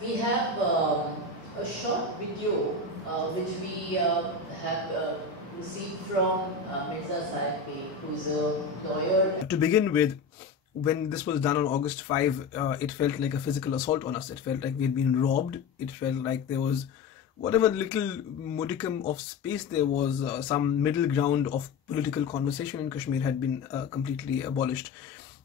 We have a short video which we have received from Mirza Saaib, who's a lawyer. To begin with, when this was done on August 5, it felt like a physical assault on us. It felt like we had been robbed. It felt like there was whatever little modicum of space there was, some middle ground of political conversation in Kashmir had been completely abolished.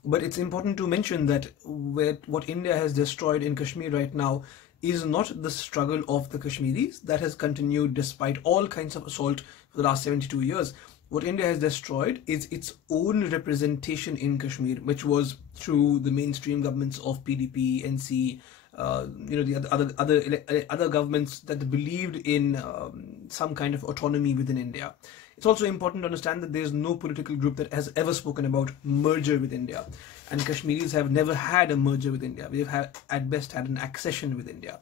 But it's important to mention that what India has destroyed in Kashmir right now is not the struggle of the Kashmiris. That has continued despite all kinds of assault for the last 72 years. What India has destroyed is its own representation in Kashmir, which was through the mainstream governments of PDP, NC, the other governments that believed in some kind of autonomy within India. It's also important to understand that there is no political group that has ever spoken about merger with India, and Kashmiris have never had a merger with India. We have at best had an accession with India.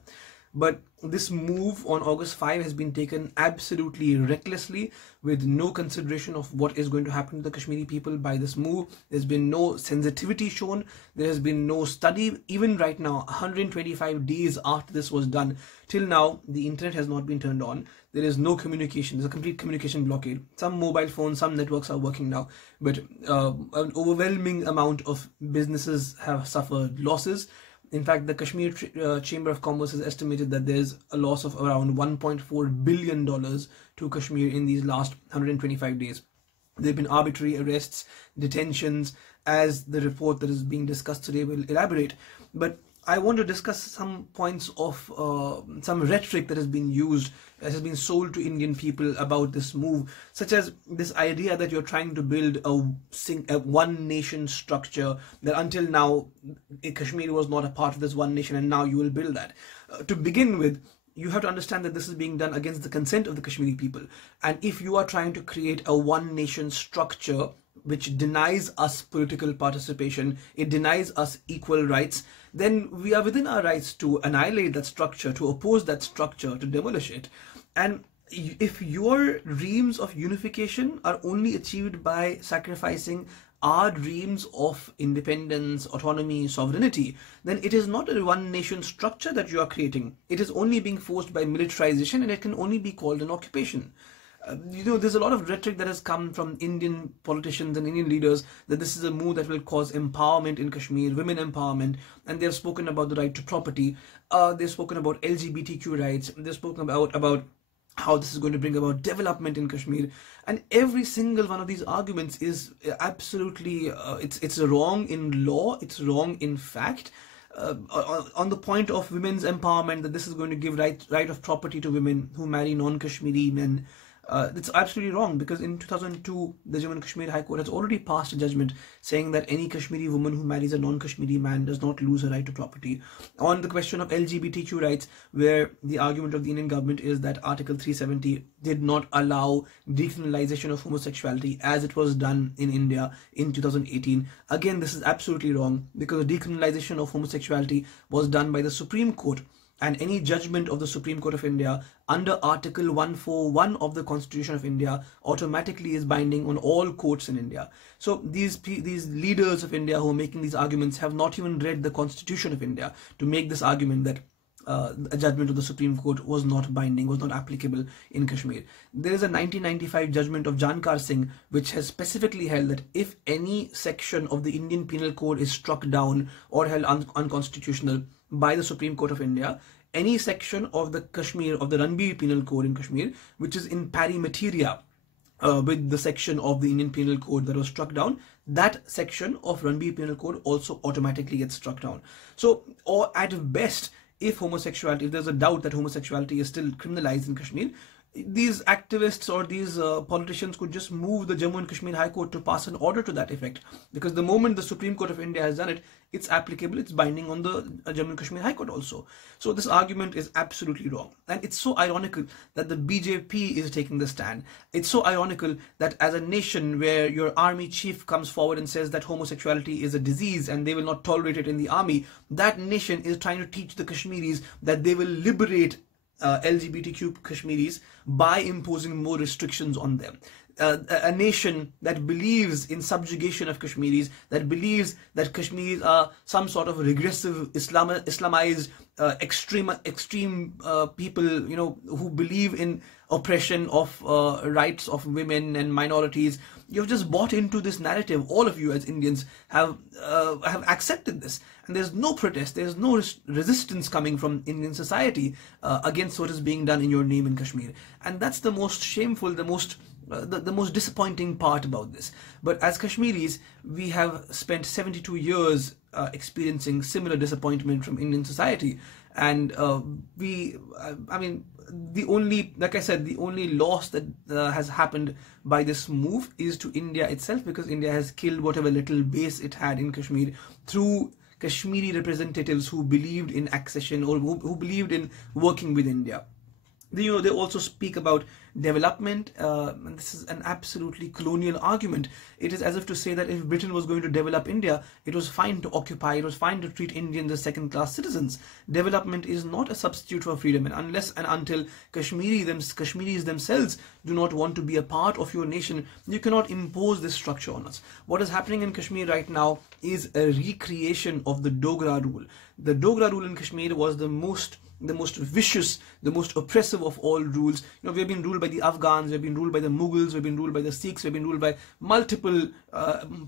But this move on August 5 has been taken absolutely recklessly, with no consideration of what is going to happen to the Kashmiri people by this move. There's been no sensitivity shown. There has been no study. Even right now, 125 days after this was done, till now, the internet has not been turned on. There is no communication. There's a complete communication blockade. Some mobile phones, some networks are working now, but an overwhelming amount of businesses have suffered losses. In fact, the Kashmir Chamber of Commerce has estimated that there's a loss of around $1.4 billion to Kashmir in these last 125 days. There have been arbitrary arrests, detentions, as the report that is being discussed today will elaborate. But I want to discuss some points of some rhetoric that has been used, that has been sold to Indian people about this move, such as this idea that you're trying to build a one nation structure, that until now Kashmir was not a part of this one nation and now you will build that. To begin with, you have to understand that this is being done against the consent of the Kashmiri people. And if you are trying to create a one nation structure which denies us political participation, it denies us equal rights, then we are within our rights to annihilate that structure, to oppose that structure, to demolish it. And if your dreams of unification are only achieved by sacrificing our dreams of independence, autonomy, sovereignty, then it is not a one nation structure that you are creating. It is only being forced by militarization, and it can only be called an occupation. There's a lot of rhetoric that has come from Indian politicians and Indian leaders that this is a move that will cause empowerment in Kashmir, women empowerment, and they've spoken about the right to property. They've spoken about LGBTQ rights. They've spoken about how this is going to bring about development in Kashmir, and every single one of these arguments is absolutely it's wrong in law, it's wrong in fact. On the point of women's empowerment, that this is going to give right of property to women who marry non-Kashmiri men. It's absolutely wrong, because in 2002 the Jammu and Kashmir High Court has already passed a judgment saying that any Kashmiri woman who marries a non-Kashmiri man does not lose her right to property. On the question of LGBTQ rights, where the argument of the Indian government is that Article 370 did not allow decriminalization of homosexuality as it was done in India in 2018. Again, this is absolutely wrong, because the decriminalization of homosexuality was done by the Supreme Court, and any judgment of the Supreme Court of India under Article 141 of the Constitution of India automatically is binding on all courts in India. So these leaders of India who are making these arguments have not even read the Constitution of India to make this argument that a judgment of the Supreme Court was not binding, was not applicable in Kashmir. There is a 1995 judgment of Jankar Singh which has specifically held that if any section of the Indian Penal Code is struck down or held unconstitutional by the Supreme Court of India, any section of the Ranbir Penal Code in Kashmir which is in pari materia with the section of the Indian Penal Code that was struck down, that section of Ranbir Penal Code also automatically gets struck down. So, or at best, if there's a doubt that homosexuality is still criminalized in Kashmir, these activists or these politicians could just move the Jammu and Kashmir High Court to pass an order to that effect, because the moment the Supreme Court of India has done it, it's applicable, it's binding on the Jammu and Kashmir High Court also. So this argument is absolutely wrong, and it's so ironical that the BJP is taking the stand. It's so ironical that as a nation where your army chief comes forward and says that homosexuality is a disease and they will not tolerate it in the army, that nation is trying to teach the Kashmiris that they will liberate LGBTQ Kashmiris by imposing more restrictions on them. a nation that believes in subjugation of Kashmiris, that believes that Kashmiris are some sort of regressive Islamized extreme people, who believe in oppression of rights of women and minorities. You've just bought into this narrative. All of you as Indians have accepted this, and there's no protest, there's no resistance coming from Indian society against what is being done in your name in Kashmir. And that's the most shameful, the most disappointing part about this. But as Kashmiris, we have spent 72 years experiencing similar disappointment from Indian society, and the only loss that has happened by this move is to India itself, because India has killed whatever little base it had in Kashmir through Kashmiri representatives who believed in accession, or who believed in working with India. They also speak about development, and this is an absolutely colonial argument. It is as if to say that if Britain was going to develop India, it was fine to occupy, it was fine to treat Indians as second-class citizens. Development is not a substitute for freedom, and unless and until Kashmiris themselves do not want to be a part of your nation, you cannot impose this structure on us. What is happening in Kashmir right now is a recreation of the Dogra rule. The Dogra rule in Kashmir was the most vicious, the most oppressive of all rules. We have been ruled by the Afghans, we have been ruled by the Mughals, we have been ruled by the Sikhs, we have been ruled by multiple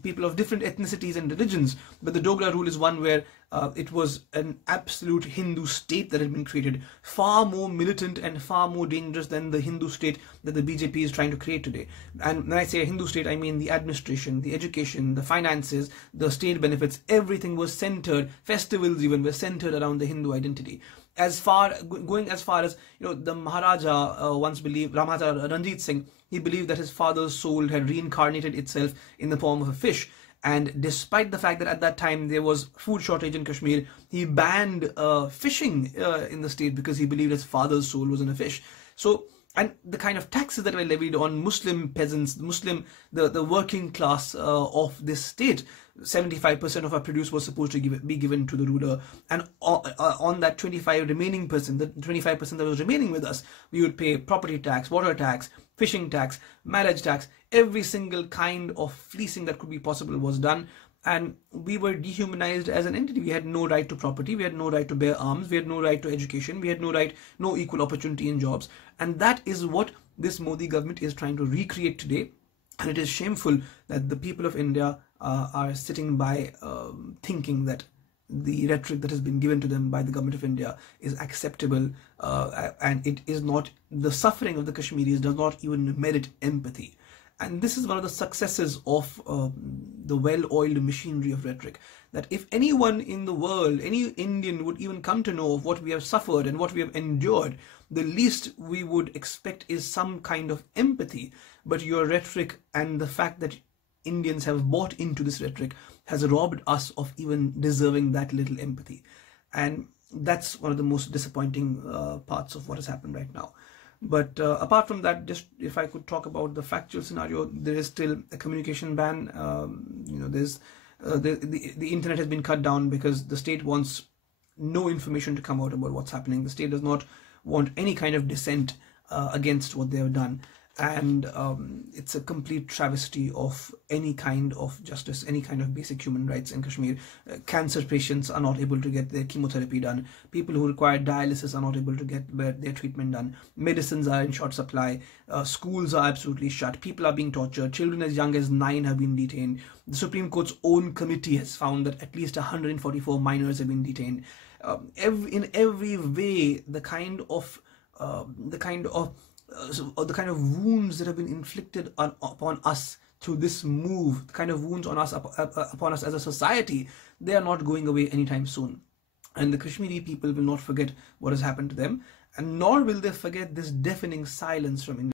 people of different ethnicities and religions. But the Dogra rule is one where it was an absolute Hindu state that had been created, far more militant and far more dangerous than the Hindu state that the BJP is trying to create today. And when I say a Hindu state, I mean the administration, the education, the finances, the state benefits, everything was centered, festivals even were centered around the Hindu identity. Going as far as the Maharaja once believed, Maharaja Ranjit Singh, he believed that his father's soul had reincarnated itself in the form of a fish. And despite the fact that at that time there was food shortage in Kashmir, he banned fishing in the state because he believed his father's soul was in a fish. So, and the kind of taxes that were levied on Muslim peasants, the working class of this state, 75% of our produce was supposed to be given to the ruler, and on that 25% that was remaining with us, we would pay property tax, water tax, fishing tax, marriage tax. Every single kind of fleecing that could be possible was done, and we were dehumanized as an entity. We had no right to property, we had no right to bear arms, we had no right to education, we had no equal opportunity in jobs. And that is what this Modi government is trying to recreate today. And it is shameful that the people of India are sitting by thinking that the rhetoric that has been given to them by the government of India is acceptable, and it is not. The suffering of the Kashmiris does not even merit empathy. And this is one of the successes of the well-oiled machinery of rhetoric, that if anyone in the world, any Indian would even come to know of what we have suffered and what we have endured, the least we would expect is some kind of empathy. But your rhetoric and the fact that Indians have bought into this rhetoric has robbed us of even deserving that little empathy. And that's one of the most disappointing parts of what has happened right now. But apart from that, just if I could talk about the factual scenario, there is still a communication ban. There's the internet has been cut down because the state wants no information to come out about what's happening. The state does not want any kind of dissent against what they have done. And it's a complete travesty of any kind of justice, any kind of basic human rights in Kashmir. Cancer patients are not able to get their chemotherapy done. People who require dialysis are not able to get their treatment done. Medicines are in short supply. Schools are absolutely shut. People are being tortured. Children as young as 9 have been detained. The Supreme Court's own committee has found that at least 144 minors have been detained. In every way, the kind of wounds that have been inflicted upon us through this move, the kind of wounds on us upon us as a society, they are not going away anytime soon. And the Kashmiri people will not forget what has happened to them, and nor will they forget this deafening silence from India.